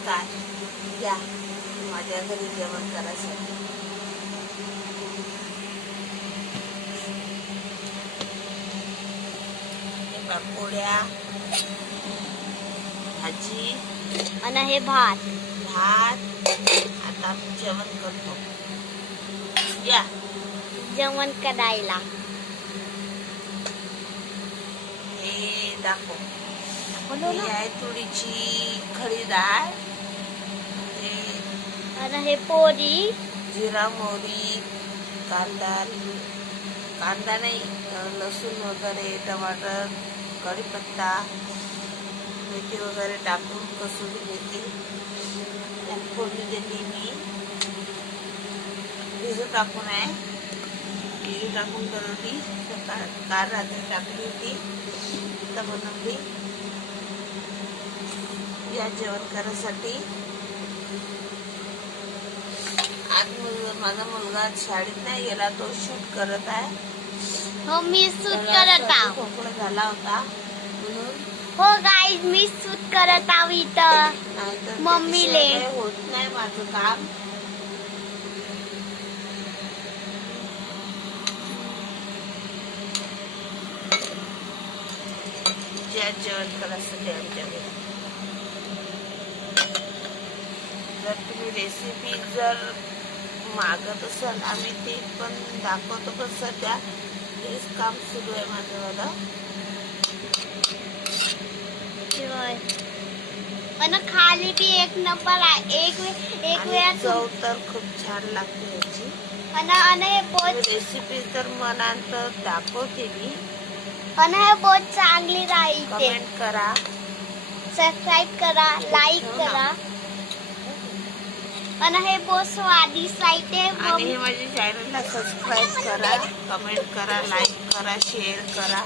नमस्कार, या माझ्या घरी जेवण करायसाठी. पोळ्या, भाजी आणि हे भात. आता जेवण करतो. या जेवण करायला. हे दाखव. ही आहे तुरीची खडी डाळ, आणि हे पोळी, जिरा मोहरी, कांदा नाही, लसूण वगैरे, टमाटर, कढीपत्ता, मेथी वगैरे टाकून कसुरी मेथी फोडणी दिली. मी भिजू टाकून बनवली. काल रात्री टाकली होती, आता बनवली. या जेवण करायसाठी. आज माझा मुलगा शाळेत नाही गेला, तो शूट करत आहे. हो मी शूट करत आहो. खोकला झाला होता म्हणून. हो गाईज, मी शूट करत आहो इथं. नाहीतर मम्मीले होत नाही माझं काम. जेवण करायसाठी आमच्या घरी. जर तुम्ही रेसिपी मागत असाल, आम्ही ते पण दाखवतो. पण सध्या हेच काम सुरू आहे माझं. आणि खाली बी एक नंबर आहे. एक वेळा चव तर खूप छान लागते याची. आणि हे बहुत रेसिपी तर म्हणाल तर दाखवते मी. आणि हे बहुत चांगली राहील. कमेंट करा, सबस्क्राईब करा, लाईक करा. आणि हे बहुत स्वादिष्ट राहते. आणि हे माझ्या चॅनलला सबस्क्राईब करा, कमेंट करा, लाईक करा, शेअर करा.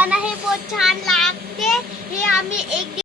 आणि हे बहुत छान लागते. हे आम्ही एक